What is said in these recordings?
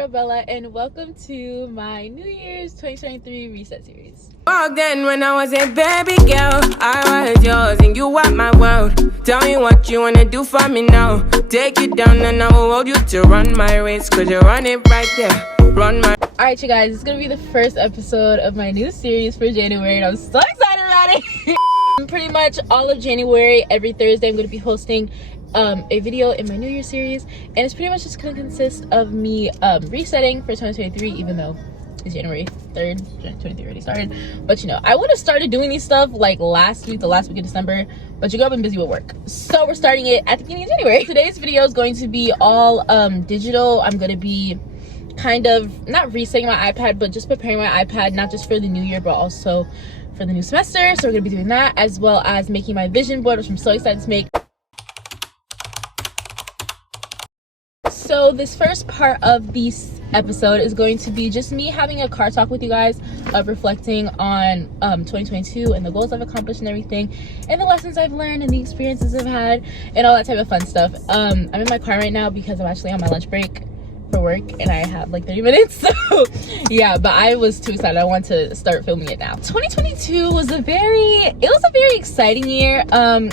girl Bella, and welcome to my New Year's 2023 Reset series. Again, when I was a baby girl, I was yours and you were my world. Tell me what you wanna do for me now. Take you down and I will hold you to run my race, cause you run it right there. Alright, you guys, it's gonna be the first episode of my new series for January, and I'm so excited about it. Pretty much all of January, every Thursday, I'm gonna be hosting a video in my New Year series, and it's pretty much just gonna consist of me resetting for 2023, even though it's January 3rd. 2023 already started, but you know, I would have started doing these stuff like the last week of December, but you girl been busy with work, so we're starting it at the beginning of January. Today's video is going to be all digital. I'm gonna be kind of not resetting my iPad, but just preparing my iPad, not just for the new year but also for the new semester. So we're gonna be doing that, as well as making my vision board, which I'm so excited to make. So this first part of this episode is going to be just me having a car talk with you guys, reflecting on 2022 and the goals I've accomplished and everything, and the lessons I've learned and the experiences I've had and all that type of fun stuff. I'm in my car right now because I'm actually on my lunch break for work and I have like 30 minutes, so yeah, but I was too excited. I want to start filming it now. 2022 was a very exciting year.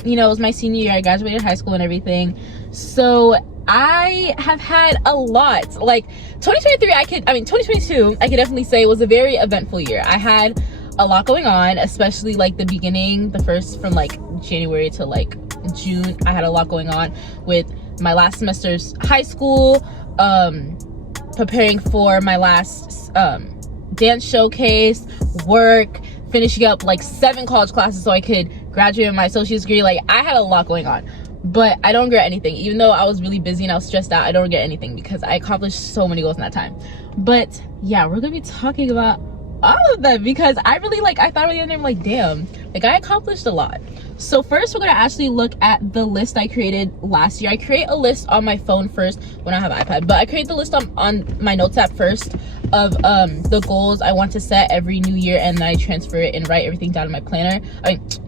You know, it was my senior year. I graduated high school and everything, so I have had a lot. Like 2022 I could definitely say was a very eventful year. I had a lot going on, especially like the beginning, the first from like January to like June. I had a lot going on with my last semester's high school, preparing for my last dance showcase, work, finishing up like 7 college classes so I could graduate with my associate's degree. Like, I had a lot going on, but I don't regret anything. Even though I was really busy and I was stressed out, I don't regret anything because I accomplished so many goals in that time. But yeah, we're gonna be talking about all of them because I really I thought about the other day, I'm like, damn, like I accomplished a lot. So first we're gonna actually look at the list I created last year. I create a list on my phone first when I have an iPad, but I create the list on my notes app first of the goals I want to set every new year, and then I transfer it and write everything down in my planner,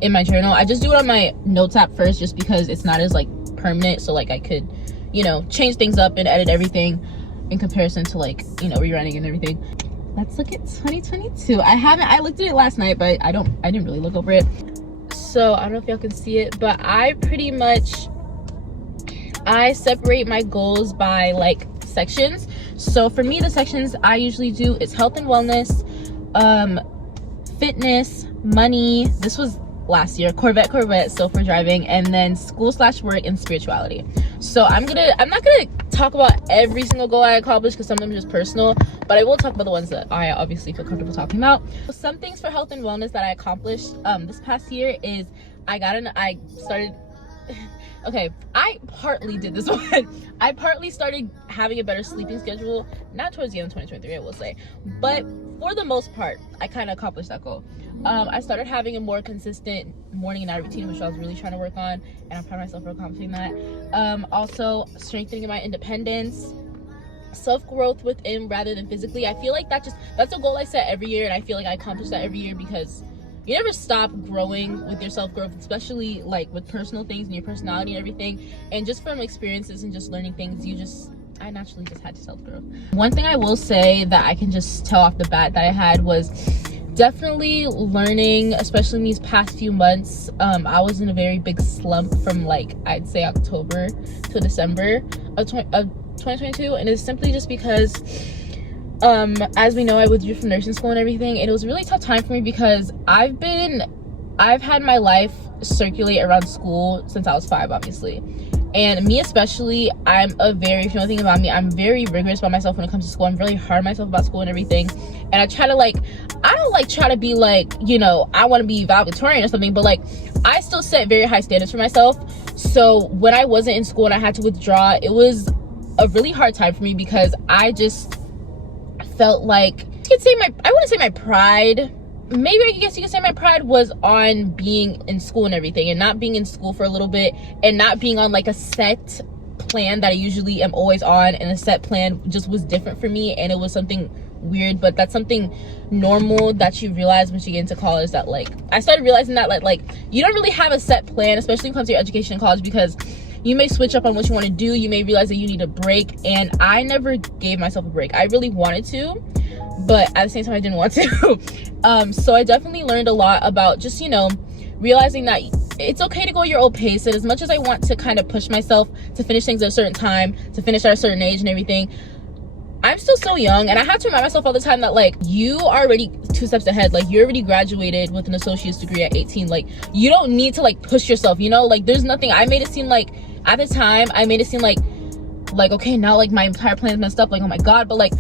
in my journal. I just do it on my notes app first just because it's not as like permanent, so like I could, you know, change things up and edit everything in comparison to like, you know, rewriting and everything. Let's look at 2022. I looked at it last night, but I didn't really look over it, so I don't know if y'all can see it, but I separate my goals by like sections. So for me, the sections I usually do is health and wellness, fitness, money, this was last year, Corvette, so for driving, and then school/work and spirituality. So I'm not gonna talk about every single goal I accomplished because some of them are just personal, but I will talk about the ones that I obviously feel comfortable talking about. So some things for health and wellness that I accomplished this past year is okay, I partly did this one. I partly started having a better sleeping schedule, not towards the end of 2023, I will say, but for the most part, I kind of accomplished that goal. I started having a more consistent morning and night routine, which I was really trying to work on, and I'm proud of myself for accomplishing that. Also, strengthening my independence, self-growth within rather than physically. I feel like that's a goal I set every year, and I feel like I accomplish that every year because you never stop growing with your self-growth, especially like with personal things and your personality and everything. And just from experiences and just learning things, I naturally just had to self-growth. One thing I will say that I can just tell off the bat that I had was definitely learning, especially in these past few months. I was in a very big slump from like, I'd say October to December of 2022, and it's simply just because as we know, I withdrew from nursing school and everything, and it was a really tough time for me because I've had my life circulate around school since I was 5, obviously. And me especially, if you know anything about me, I'm very rigorous about myself when it comes to school. I'm really hard on myself about school and everything. And I try to I don't try to be like, you know, I want to be valedictorian or something, but like I still set very high standards for myself. So when I wasn't in school and I had to withdraw, it was a really hard time for me because I just felt like, I wouldn't say my pride, maybe I guess you could say my pride was on being in school and everything, and not being in school for a little bit, and not being on like a set plan that I usually am always on, and a set plan just was different for me, and it was something weird, but that's something normal that you realize once you get into college, that like I started realizing that like you don't really have a set plan, especially when it comes to your education in college, because you may switch up on what you want to do. You may realize that you need a break, and I never gave myself a break. I really wanted to, but at the same time I didn't want to. So I definitely learned a lot about just, you know, realizing that it's okay to go at your own pace. And as much as I want to kind of push myself to finish things at a certain time, to finish at a certain age and everything, I'm still so young, and I have to remind myself all the time that, like, you are already 2 steps ahead. Like, you already graduated with an associate's degree at 18. Like, you don't need to, like, push yourself, you know? Like, there's nothing. I made it seem like, at the time, I made it seem like, okay, now, like, my entire plan is messed up. Like, oh my God. But, like,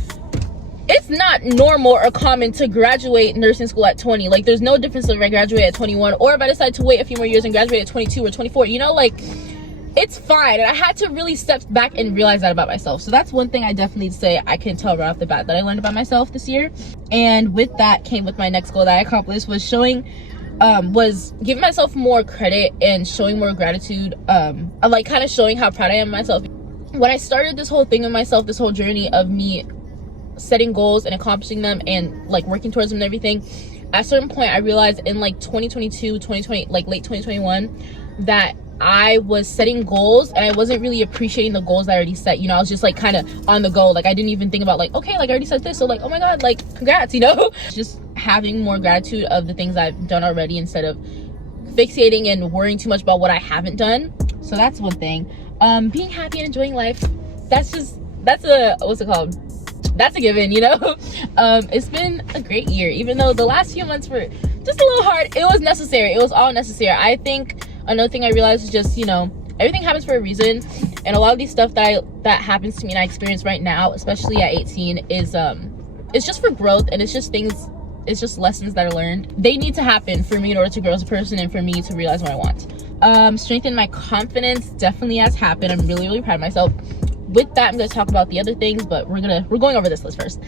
it's not normal or common to graduate nursing school at 20. Like, there's no difference if I graduate at 21, or if I decide to wait a few more years and graduate at 22 or 24, you know? Like, it's fine. And I had to really step back and realize that about myself. So that's one thing I definitely say I can tell right off the bat that I learned about myself this year. And with that came with my next goal that I accomplished, was was giving myself more credit and showing more gratitude. Like, kind of showing how proud I am of myself. When I started this whole thing with myself, this whole journey of me setting goals and accomplishing them and, like, working towards them and everything, at a certain point I realized in, like, 2022, 2020, like late 2021, that I was setting goals and I wasn't really appreciating the goals that I already set. You know, I was just, like, kind of on the go. Like, I didn't even think about, like, okay, like, I already said this, so, like, oh my God, like, congrats, you know? Just having more gratitude of the things I've done already instead of fixating and worrying too much about what I haven't done. So that's one thing. Being happy and enjoying life, that's a, what's it called? That's a given, you know? It's been a great year, even though the last few months were just a little hard. It was necessary. It was all necessary. I think another thing I realized is just, you know, everything happens for a reason, and a lot of these stuff that happens to me and I experience right now, especially at 18, is it's just for growth, and it's just lessons that are learned. They need to happen for me in order to grow as a person and for me to realize what I want. Strengthen my confidence definitely has happened. I'm really, really proud of myself. With that, I'm going to talk about the other things, but we're going over this list first.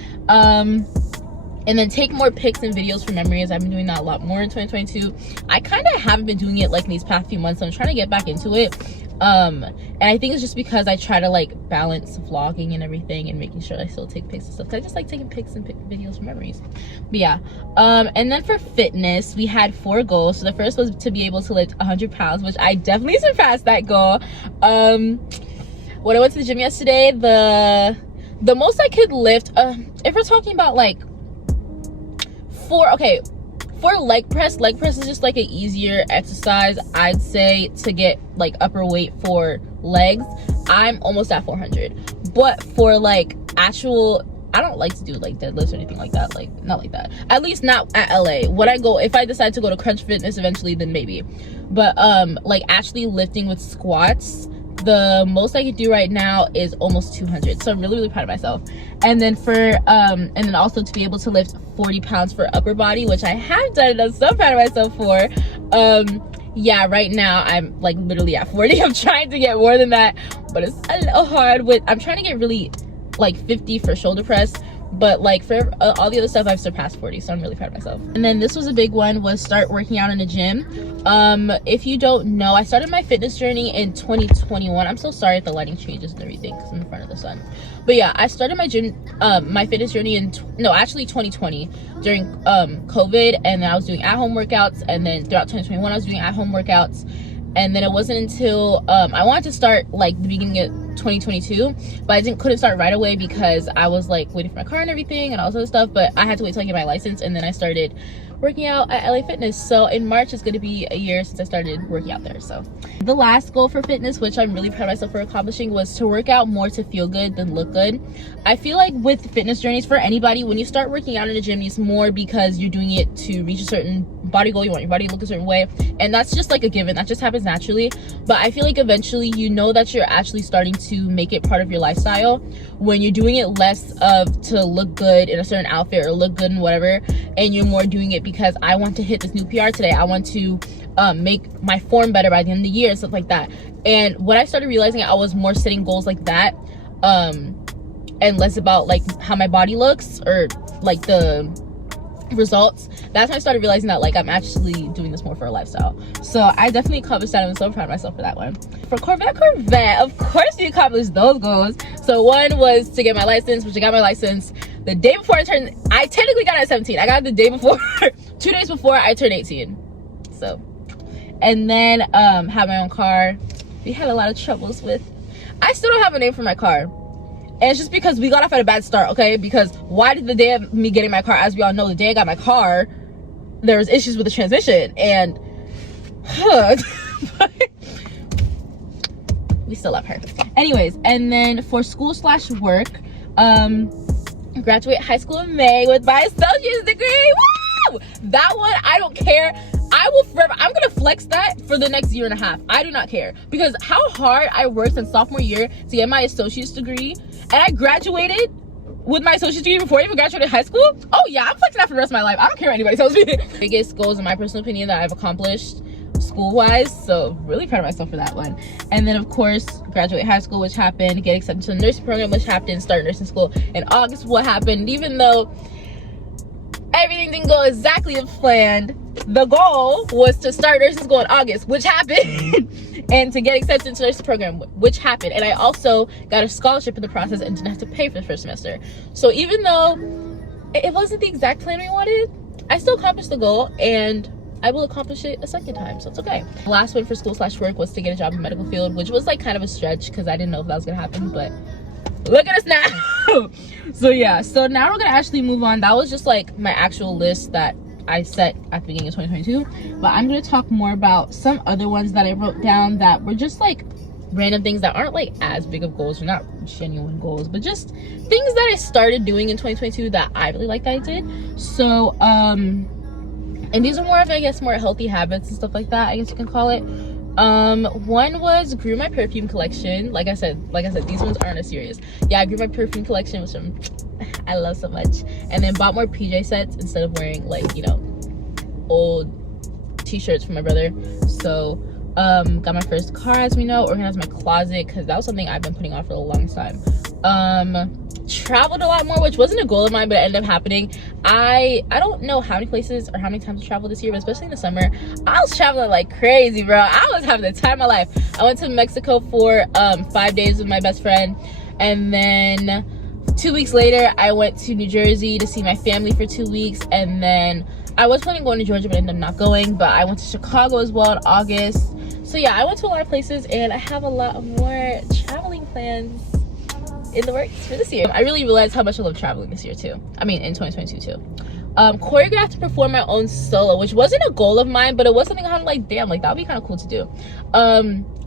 And then take more pics and videos for memories. I've been doing that a lot more in 2022. I kind of haven't been doing it, like, in these past few months. So I'm trying to get back into it. And I think it's just because I try to, like, balance vlogging and everything and making sure I still take pics and stuff. 'Cause I just like taking pics and videos for memories. But yeah. And then for fitness, we had 4 goals. So the first was to be able to lift 100 pounds, which I definitely surpassed that goal. When I went to the gym yesterday, the most I could lift, if we're talking about, like, for leg press is just, like, an easier exercise, I'd say, to get, like, upper weight for legs. I'm almost at 400. But for, like, actual, I don't like to do, like, deadlifts or anything like that. Like, not like that. At least not at LA. If I decide to go to Crunch Fitness eventually, then maybe. But like, actually lifting with squats, the most I can do right now is almost 200. So I'm really, really proud of myself. And then and then also to be able to lift 40 pounds for upper body, which I have done and I'm so proud of myself for. Yeah, right now I'm, like, literally at 40. I'm trying to get more than that, but it's a little hard. I'm trying to get really, like, 50 for shoulder press, but, like, for all the other stuff I've surpassed 40, so I'm really proud of myself. And then this was a big one, was start working out in a gym. If you don't know, I started my fitness journey in 2021. I'm so sorry if the lighting changes and everything because I'm in front of the sun. But yeah, I started my fitness journey in 2020 during COVID, and then I was doing at-home workouts, and then throughout 2021 I was doing at-home workouts. And then it wasn't until I wanted to start, like, the beginning of 2022, but I couldn't start right away because I was, like, waiting for my car and everything and all this other stuff. But I had to wait till I get my license, and then I started working out at LA Fitness. So in March it's going to be a year since I started working out there. So the last goal for fitness, which I'm really proud of myself for accomplishing, was to work out more to feel good than look good. I feel like with fitness journeys, for anybody, when you start working out in a gym, it's more because you're doing it to reach a certain body goal. You want your body to look a certain way, and that's just, like, a given. That just happens naturally. But I feel like eventually you know that you're actually starting to make it part of your lifestyle when you're doing it less of to look good in a certain outfit or look good in whatever, and you're more doing it because I want to hit this new PR today. I want to make my form better by the end of the year and stuff like that. And when I started realizing I was more setting goals like that, and less about, like, how my body looks or, like, the results, that's when I started realizing that, like, I'm actually doing this more for a lifestyle. So I definitely accomplished that, and I'm so proud of myself for that one. For Corvette, of course we accomplished those goals. So one was to get my license, which I got my license the day before I technically got it at 17. I got it the day before 2 days before I turned 18. So, and then have my own car. we had a lot of troubles with. I still don't have a name for my car. And it's just because we got off at a bad start, okay? Because why did the day of me getting my car, as we all know, the day I got my car, there was issues with the transmission. And we still love her. Anyways, and then for school/work, graduate high school in May with my associate's degree. Woo! That one, I don't care. I will forever, I'm gonna flex that for the next year and a half. I do not care, because how hard I worked in sophomore year to get my associate's degree, and I graduated with my associate's degree before I even graduated high school. Oh yeah, I'm flexing that for the rest of my life. I don't care what anybody tells me. Biggest goals, in my personal opinion, that I've accomplished school-wise, so really proud of myself for that one. And then of course, graduate high school, which happened, get accepted to the nursing program, which happened, start nursing school in August, what happened. Even though everything didn't go exactly as planned, the goal was to start nursing school in August, which happened, and to get accepted to the nursing program, which happened. And I also got a scholarship in the process and didn't have to pay for the first semester. So even though it wasn't the exact plan we wanted, I still accomplished the goal, and I will accomplish it a second time, so it's okay. The last one for school/work was to get a job in the medical field, which was like kind of a stretch because I didn't know if that was gonna happen, but look at us now. So yeah, so now we're gonna actually move on. That was just like my actual list that I set at the beginning of 2022, but I'm gonna talk more about some other ones that I wrote down that were just like random things that aren't like as big of goals, or not genuine goals, but just things that I started doing in 2022 that I really like that I did. So and these are more of, I guess, more healthy habits and stuff like that, I guess you can call it. One was grew my perfume collection. Like I said, these ones aren't as serious. Yeah, I grew my perfume collection, which I love so much. And then bought more PJ sets instead of wearing, like, you know, old t-shirts from my brother. So got my first car, as we know, organized my closet, because that was something I've been putting off for the longest time. Traveled a lot more, which wasn't a goal of mine, but it ended up happening. I don't know how many places or how many times I traveled this year, but especially in the summer, I was traveling like crazy, bro. I was having the time of my life. I went to Mexico for 5 days with my best friend, and then 2 weeks later I went to New Jersey to see my family for 2 weeks, and then I was planning on going to Georgia, but I ended up not going. But I went to Chicago as well in August. So yeah, I went to a lot of places, and I have a lot more traveling plans in the works for this year. I really realized how much I love traveling this year too. I mean, in 2022 too. Choreographed to perform my own solo, which wasn't a goal of mine, but it was something I'm like, damn, like that would be kind of cool to do.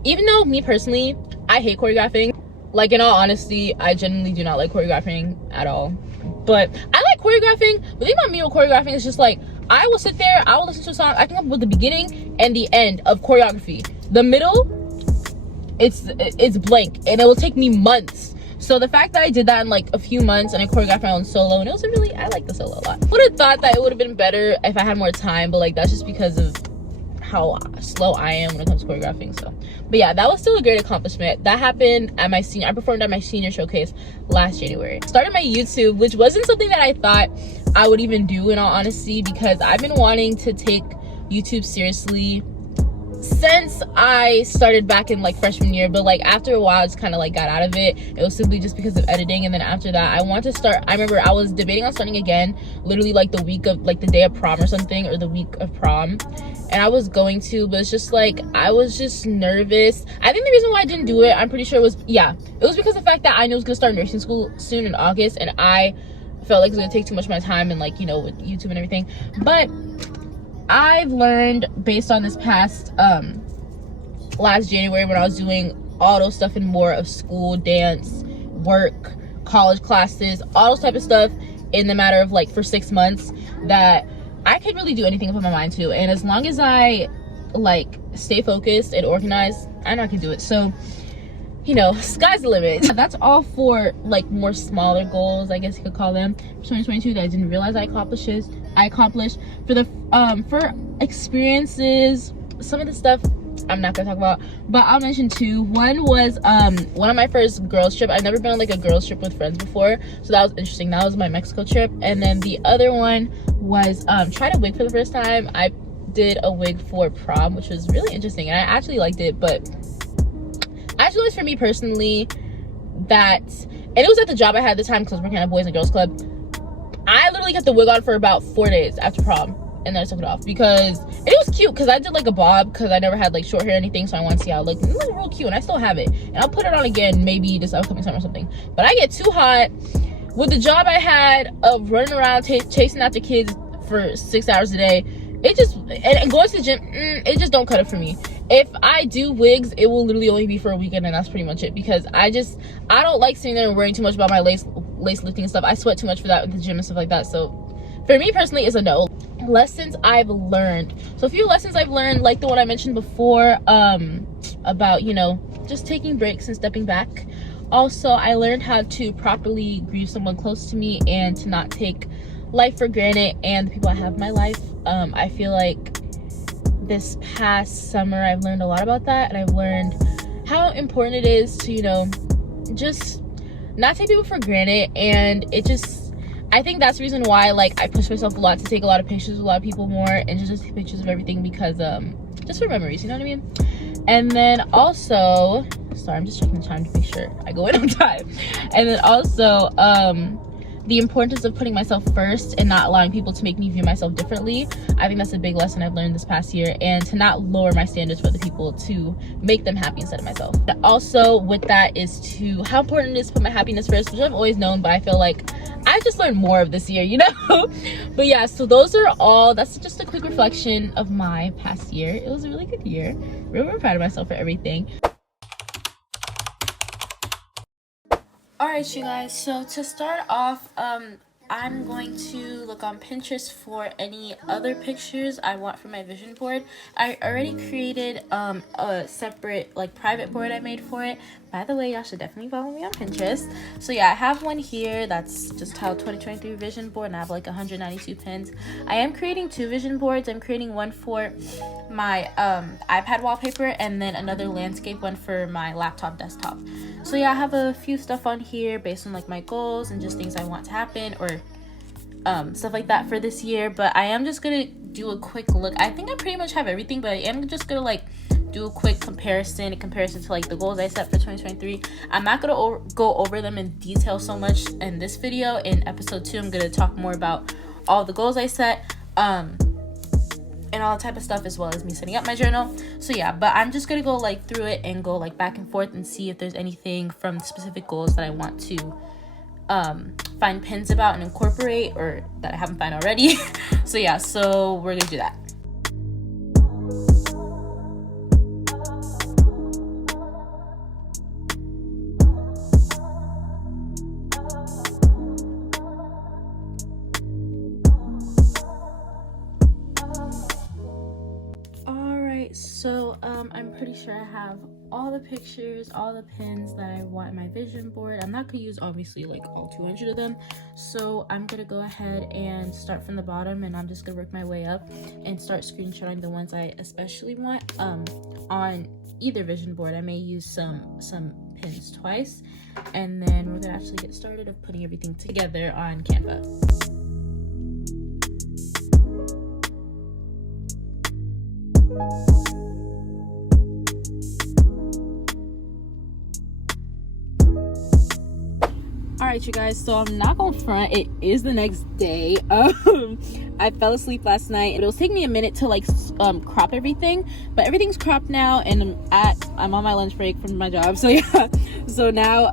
Even though me personally, I hate choreographing. Like, in all honesty, I genuinely do not like choreographing at all. But I like choreographing. The thing about me with choreographing is just like, I will sit there, I will listen to a song, I come up with the beginning and the end of choreography. The middle, it's blank, and it will take me months. So the fact that I did that in like a few months, and I choreographed my own solo, and it was I like the solo a lot. Would have thought that it would have been better if I had more time, but like that's just because of how slow I am when it comes to choreographing. So, but yeah, that was still a great accomplishment. That happened at I performed at my senior showcase last January. Started my YouTube, which wasn't something that I thought I would even do, in all honesty, because I've been wanting to take YouTube seriously since I started back in like freshman year, but like after a while I just kind of like got out of it. It was simply just because of editing. And then after that, I want to start. I remember I was debating on starting again literally like the week of like the day of prom or something, or the week of prom, and I was going to, but it's just like I was just nervous. I think the reason why I didn't do it, I'm pretty sure, was it was because of the fact that I knew I was gonna start nursing school soon in August, and I felt like it was gonna take too much of my time, and like, you know, with YouTube and everything. But I've learned, based on this past last January, when I was doing all those stuff and more of school, dance, work, college classes, all those type of stuff in the matter of like for 6 months, that I could really do anything I put my mind to. And as long as I like stay focused and organized, I know I can do it. So, you know, sky's the limit. That's all for like more smaller goals, I guess you could call them, for 2022 that I didn't realize I accomplished. For the for experiences, some of the stuff I'm not gonna talk about, but I'll mention two. One was one of my first girls trip. I've never been on like a girls trip with friends before, so that was interesting. That was my Mexico trip. And then the other one was trying to wig for the first time. I did a wig for prom, which was really interesting, and I actually liked it. But I just realized for me personally that, and it was at the job I had at the time because I was working at a boys and girls club, I literally kept the wig on for about 4 days after prom. and then I took it off because it was cute, because I did like a bob because I never had like short hair or anything, so I want to see how it looked. It looked real cute, and I still have it, and I'll put it on again maybe this upcoming summer or something. But I get too hot with the job I had of running around chasing after kids for 6 hours a day. It just, and going to the gym, it just don't cut it for me. If I do wigs, it will literally only be for a weekend, and that's pretty much it, because I don't like sitting there and worrying too much about my lace lifting and stuff. I sweat too much for that with the gym and stuff like that. So for me personally, it's a no. Lessons I've learned. So a few lessons I've learned, like the one I mentioned before, about, you know, just taking breaks and stepping back. Also, I learned how to properly grieve someone close to me and to not take life for granted and the people I have in my life. I feel like this past summer I've learned a lot about that, and I've learned how important it is to, you know, just not take people for granted. And it just, I think that's the reason why, like, I push myself a lot to take a lot of pictures with a lot of people more, and just take pictures of everything, because just for memories, you know what I mean? And then also, sorry, I'm just checking the time to make sure I go in on time. And then also, the importance of putting myself first and not allowing people to make me view myself differently. I think that's a big lesson I've learned this past year, and to not lower my standards for the people, to make them happy instead of myself. Also with that is to how important it is to put my happiness first, which I've always known, but I feel like I just learned more of this year, you know? But yeah, so those are all, that's just a quick reflection of my past year. It was a really good year. Really proud of myself for everything. Alright, you guys, so to start off, I'm going to look on Pinterest for any other pictures I want for my vision board. I already created a separate, like, private board I made for it. By the way, y'all should definitely follow me on Pinterest. So yeah, I have one here that's just how 2023 vision board, and I have like 192 pins. I am creating 2 vision boards. I'm creating one for my iPad wallpaper, and then another landscape one for my laptop desktop. So yeah, I have a few stuff on here based on like my goals and just things I want to happen, or stuff like that for this year. But I am just gonna do a quick look. I think I pretty much have everything, but I am just gonna like do a quick comparison to like the goals I set for 2023. I'm not gonna go over them in detail so much in this video. In episode 2, I'm gonna talk more about all the goals I set, and all type of stuff, as well as me setting up my journal. So yeah, but I'm just gonna go like through it and go like back and forth and see if there's anything from the specific goals that I want to find pins about and incorporate, or that I haven't found already. So yeah, so we're gonna do that. So I'm pretty sure I have all the pictures, all the pins that I want in my vision board. I'm not gonna use obviously like all 200 of them, so I'm gonna go ahead and start from the bottom, and I'm just gonna work my way up and start screenshotting the ones I especially want. On either vision board I may use some pins twice, and then we're gonna actually get started of putting everything together on Canva. Alright, you guys, so I'm not gonna front, it is the next day. I fell asleep last night, and it was taking me a minute to like crop everything, but everything's cropped now, and I'm on my lunch break from my job. So yeah, so now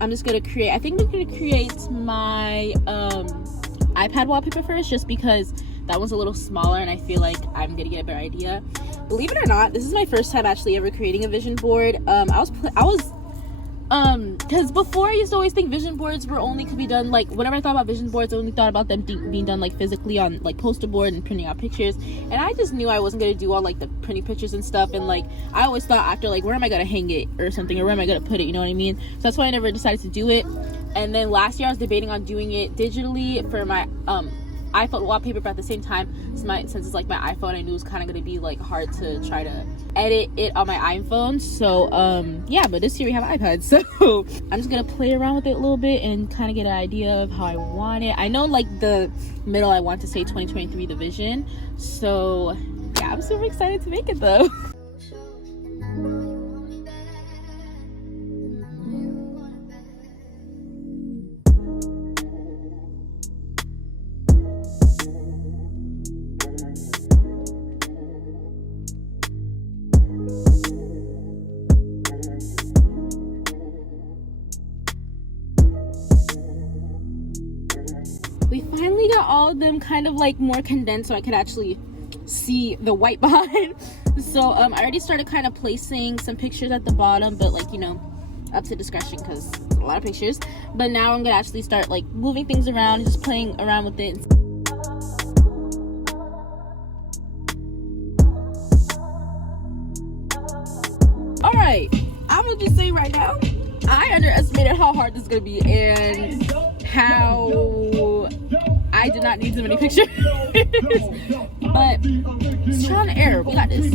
I'm just gonna create, I think I'm gonna create my iPad wallpaper first, just because that one's a little smaller and I feel like I'm gonna get a better idea. Believe it or not, this is my first time actually ever creating a vision board. Because before I used to always think vision boards could be done, like, whenever I thought about vision boards, I only thought about them being done like physically on like poster board and printing out pictures, and I just knew I wasn't gonna do all like the printing pictures and stuff, and like I always thought after, like, where am I gonna hang it or something, or where am I gonna put it, you know what I mean? So that's why I never decided to do it. And then last year I was debating on doing it digitally for my iPhone wallpaper, but at the same time, since it's like my iPhone, I knew it was kind of gonna be like hard to try to edit it on my iPhone. So yeah, but this year we have iPads, so I'm just gonna play around with it a little bit and kind of get an idea of how I want it. I know like the middle I want to say 2023 the vision, so yeah, I'm super excited to make it though. all of them kind of like more condensed so I could actually see the white behind. So I already started kind of placing some pictures at the bottom, but like, you know, up to discretion because a lot of pictures. But now I'm gonna actually start like moving things around and just playing around with it. All right, I'm gonna just say right now, I underestimated how hard this is gonna be and how I did not need so many pictures. But it's trial and error. We got this.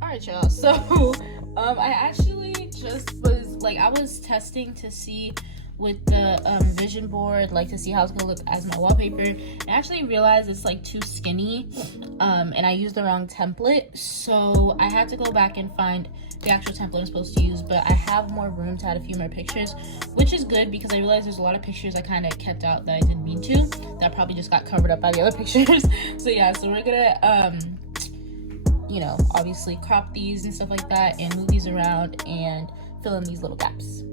Alright, y'all, so I actually just was like, I was testing to see with the vision board, like to see how it's gonna look as my wallpaper, and I actually realized it's like too skinny, and I used the wrong template, so I had to go back and find the actual template I'm supposed to use. But I have more room to add a few more pictures, which is good because I realized there's a lot of pictures I kind of kept out that I didn't mean to, that probably just got covered up by the other pictures. So yeah, so we're gonna you know, obviously crop these and stuff like that and move these around and fill in these little gaps.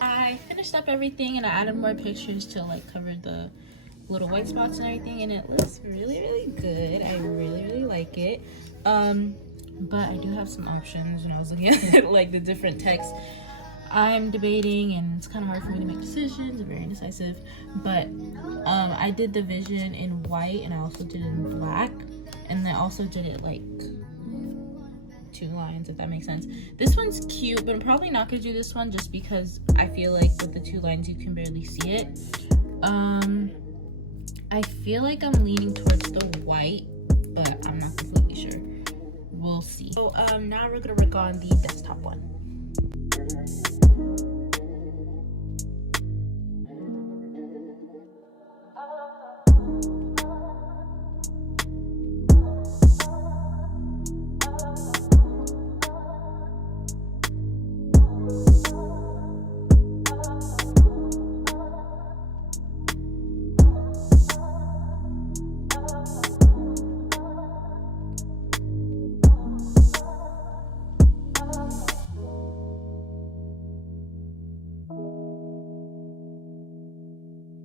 I finished up everything and I added more pictures to like cover the little white spots and everything, and it looks really good. I really like it. But I do have some options when I was looking at like the different texts. I'm debating and it's kind of hard for me to make decisions. I'm very indecisive, but I did the vision in white and I also did it in black, and I also did it like 2 lines, if that makes sense. This one's cute, but I'm probably not gonna do this one just because I feel like with the 2 lines you can barely see it. I feel like I'm leaning towards the white, but I'm not completely sure. We'll see. So now we're gonna work on the desktop one.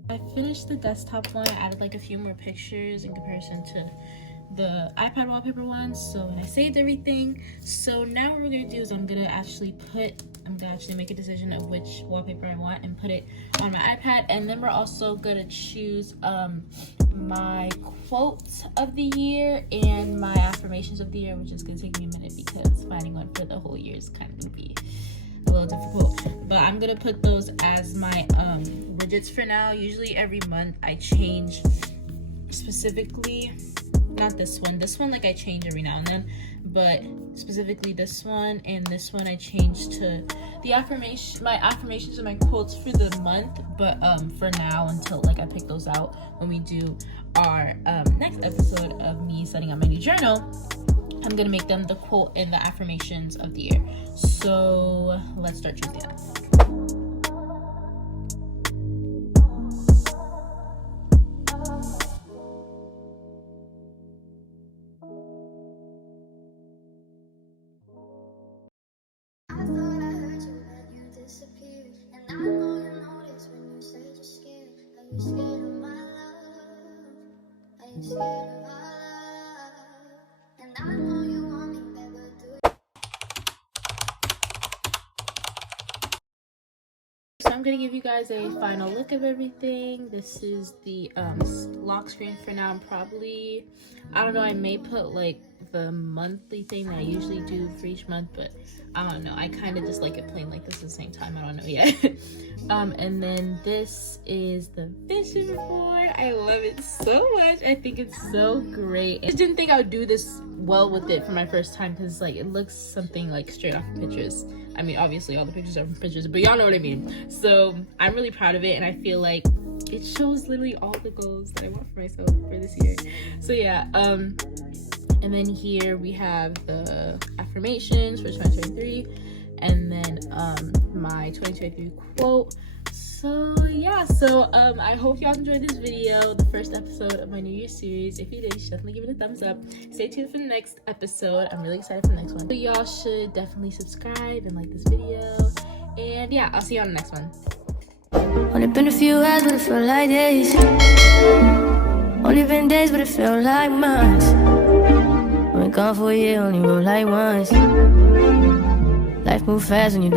I finished the desktop one. I added like a few more pictures in comparison to the iPad wallpaper one, so I saved everything. So now what we're gonna do is I'm gonna actually make a decision of which wallpaper I want and put it on my iPad, and then we're also gonna choose my quotes of the year and my affirmations of the year, which is gonna take me a minute because finding one for the whole year is kind of gonna be a little difficult. But I'm gonna put those as my widgets for now. Usually every month I change, specifically not this one like I change every now and then, but specifically this one and this one I changed to the my affirmations and my quotes for the month. But for now, until like I pick those out when we do our next episode of me setting up my new journal, I'm gonna make them the quote and the affirmations of the year. So let's start choosing them. I'm gonna give you guys a final look of everything. This is the lock screen for now. I'm probably, I don't know, I may put like the monthly thing that I usually do for each month, but I don't know, I kind of just like it plain like this at the same time. I don't know yet. And then this is the vision board. I love it so much. I think it's so great. I just didn't think I would do this well with it for my first time, because like it looks something like straight off the pictures. I mean, obviously all the pictures are from Pinterest, but y'all know what I mean. So I'm really proud of it, and I feel like it shows literally all the goals that I want for myself for this year. So yeah, and then here we have the affirmations for 2023, and then my 2023 quote. So yeah, so I hope y'all enjoyed this video, the first episode of my New Year's series. If you did, you should definitely give it a thumbs up. Stay tuned for the next episode. I'm really excited for the next one. So y'all should definitely subscribe and like this video. And yeah, I'll see you on the next one. Only been a few hours, but it felt like days. Only been days, but it felt like months. Been gone for a year, only roll like once. Life moves fast when you do.